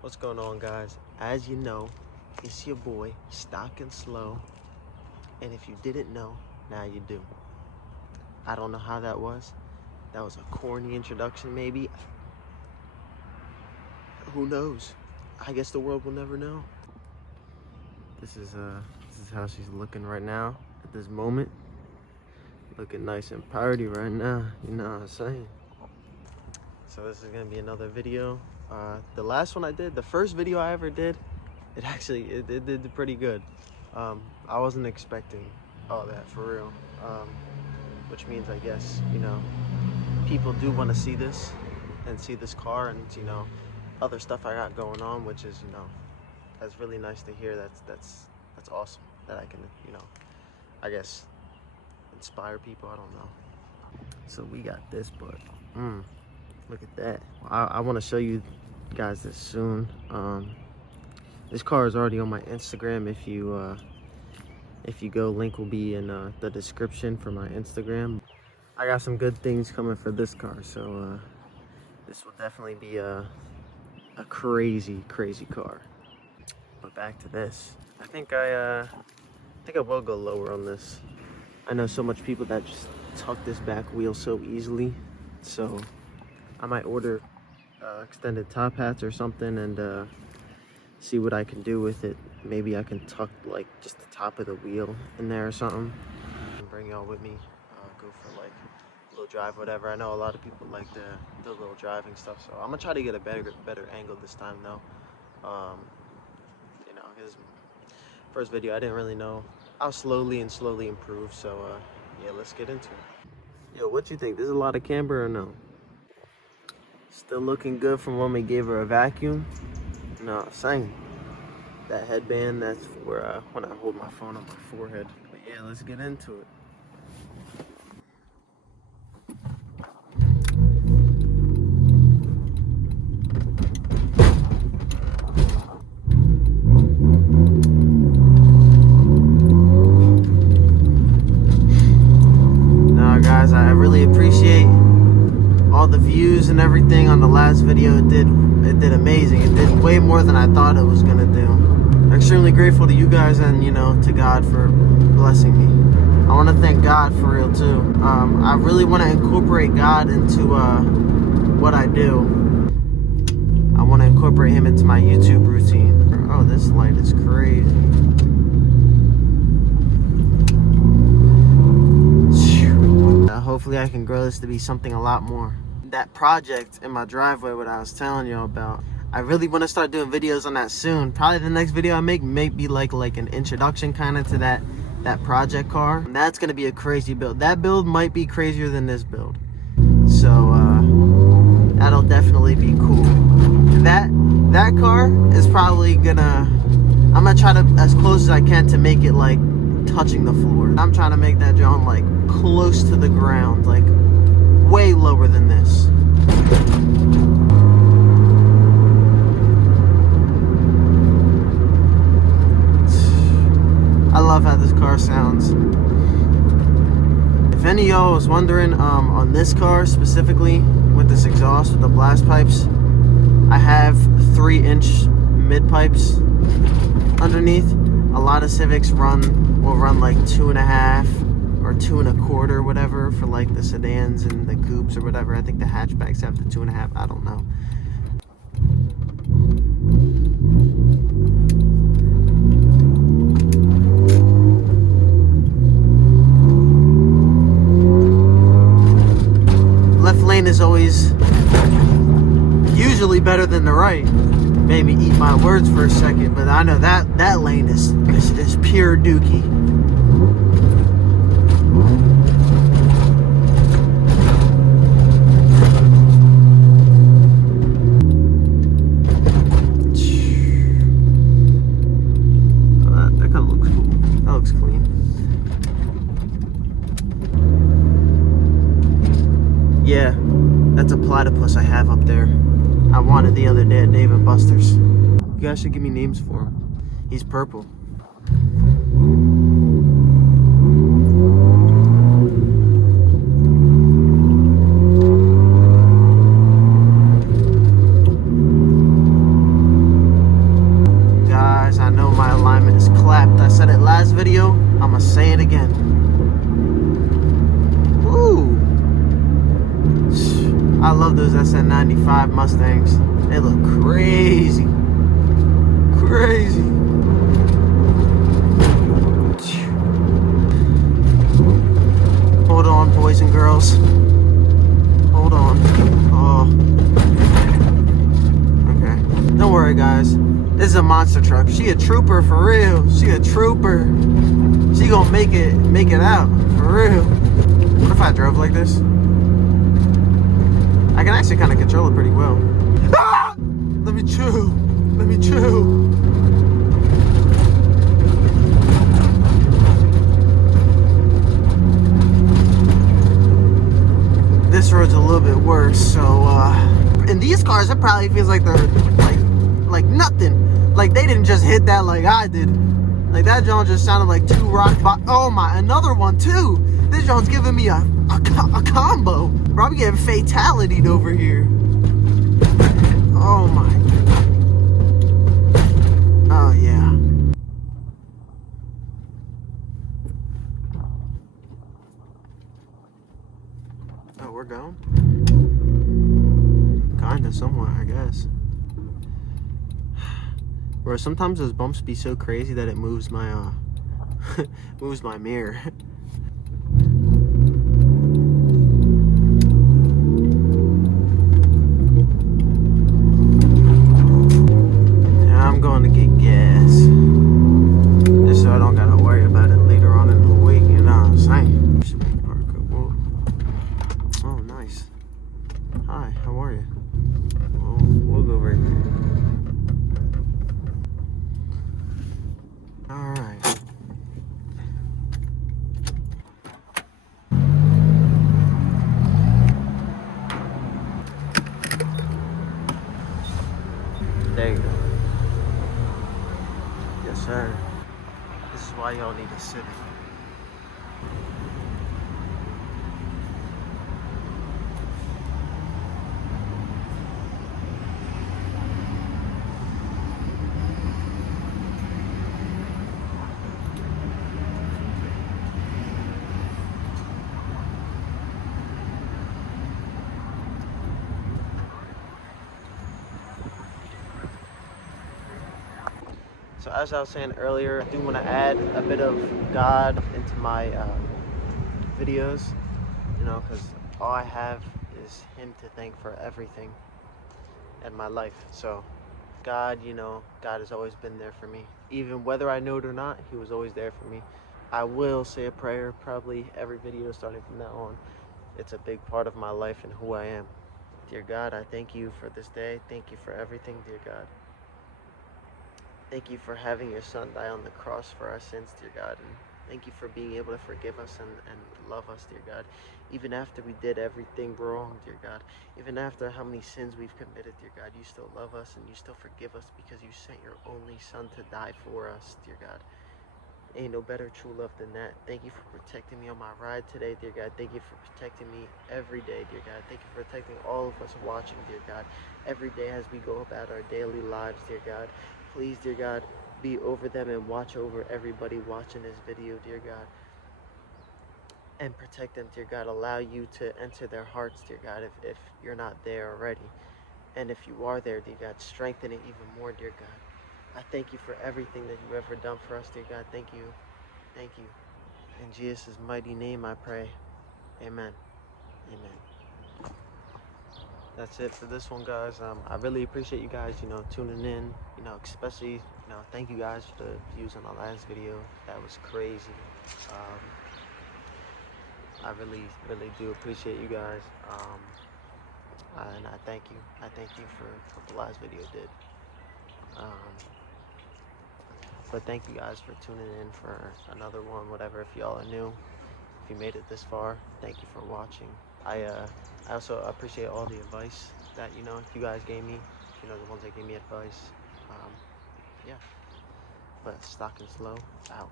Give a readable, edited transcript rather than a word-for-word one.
What's going on, guys? As you know, it's your boy Stock and Slow, and if you didn't know, now you do. I don't know how that was. That was a corny introduction, maybe. Who knows? I guess the world will never know. This is how she's looking right now at this moment. Looking nice and party right now, you know what I'm saying? So this is gonna be another video. The last one I did, the first video I ever did, it did pretty good. I wasn't expecting all that, for real. Which means, I guess, you know, people do want to see this and see this car and, you know, other stuff I got going on, which is, you know, that's really nice to hear. That's awesome that I can, you know, I guess inspire people. I don't know. So we got this, but look at that. I want to show you guys this soon. This car is already on my Instagram. If you go, link will be in the description for my Instagram. I got some good things coming for this car, so this will definitely be a crazy car. But back to this. I think I will go lower on this. I know so much people that just tuck this back wheel so easily, so I might order extended top hats or something and see what I can do with it. Maybe I can tuck like just the top of the wheel in there or something and bring y'all with me. Go for like a little drive, whatever. I know a lot of people like the little driving stuff, so I'm gonna try to get a better angle this time though. You know, his first video I didn't really know. I'll slowly improve, so yeah, let's get into it. Yo, what you think? There's a lot of camber or no? Still looking good from when we gave her a vacuum. No, same. That headband, that's where when I hold my phone on my forehead. But yeah, let's get into it. Now guys, I really appreciate all the views and everything on the last video. It did amazing. It did way more than I thought it was gonna do. I'm extremely grateful to you guys and, you know, to God for blessing me. I want to thank God for real too. I really want to incorporate God into what I do. I want to incorporate him into my YouTube routine. Oh, this light is crazy. Hopefully I can grow this to be something a lot more. That project in my driveway, what I was telling you about, I really want to start doing videos on that soon. Probably the next video I make may be like an introduction kind of to that project car. And that's going to be a crazy build. That build might be crazier than this build. So that'll definitely be cool. That car is probably gonna, I'm gonna try to as close as I can to make it like touching the floor. I'm trying to make that John like close to the ground, like way lower than this. I love how this car sounds. If any of y'all was wondering, on this car specifically with this exhaust with the blast pipes, I have 3-inch mid pipes underneath. A lot of Civics will run like 2.5 or 2 1/4, whatever, for like the sedans and the coupes or whatever. I think the hatchbacks have the 2.5. I don't know. Left lane is always usually better than the right. Made me eat my words for a second, but I know that lane is pure dookie. That kind of looks cool. That looks clean. Yeah, that's a platypus I have up there. I wanted the other day at Dave & Buster's. You guys should give me names for him. He's purple. my alignment is clapped. I said it last video, I'ma say it again. Woo! I love those SN95 Mustangs. They look crazy. Crazy. Hold on, boys and girls. Hold on. Oh. Okay. Don't worry, guys. This is a monster truck. She a trooper for real. She a trooper. She gonna make it out for real. What if I drove like this? I can actually kind of control it pretty well. Ah! Let me chew. Let me chew. This road's a little bit worse, so in these cars it probably feels like they're like nothing. Like they didn't just hit that like I did. Like that John just sounded like two rock oh my, another one too. This John's giving me a combo. Probably getting fatality'd over here. Oh my. Oh yeah. Oh, we're going? Kinda, somewhat, I guess. Bro, sometimes those bumps be so crazy that it moves my moves my mirror. Yeah, I'm going to get gas. Just so I don't gotta worry about it later on in the week, you know what I'm saying? Should make park up. Whoa. Oh, nice. Hi, how are you? We'll go right here. Alright. There you go. Yes, sir. This is why y'all need a Civic. So as I was saying earlier, I do want to add a bit of God into my videos, you know, because all I have is Him to thank for everything in my life. So God, you know, God has always been there for me. Even whether I know it or not, He was always there for me. I will say a prayer probably every video starting from now on. It's a big part of my life and who I am. Dear God, I thank you for this day. Thank you for everything, dear God. Thank you for having your son die on the cross for our sins, dear God. And thank you for being able to forgive us and love us, dear God. Even after we did everything wrong, dear God. Even after how many sins we've committed, dear God, you still love us and you still forgive us because you sent your only son to die for us, dear God. Ain't no better true love than that. Thank you for protecting me on my ride today, dear God. Thank you for protecting me every day, dear God. Thank you for protecting all of us watching, dear God. Every day as we go about our daily lives, dear God. Please, dear God, be over them and watch over everybody watching this video, dear God. And protect them, dear God. Allow you to enter their hearts, dear God, if you're not there already. And if you are there, dear God, strengthen it even more, dear God. I thank you for everything that you've ever done for us, dear God. Thank you. Thank you. In Jesus' mighty name I pray. Amen. Amen. That's it for this one, guys. I really appreciate you guys, you know, tuning in, you know, especially, you know, thank you guys for the views on the last video. That was crazy. I really, really do appreciate you guys. And I thank you. I thank you for what the last video did. But thank you guys for tuning in for another one, whatever. If y'all are new, if you made it this far, thank you for watching. I also appreciate all the advice that, you know, you guys gave me, you know, the ones that gave me advice. Yeah, but stock and slow out.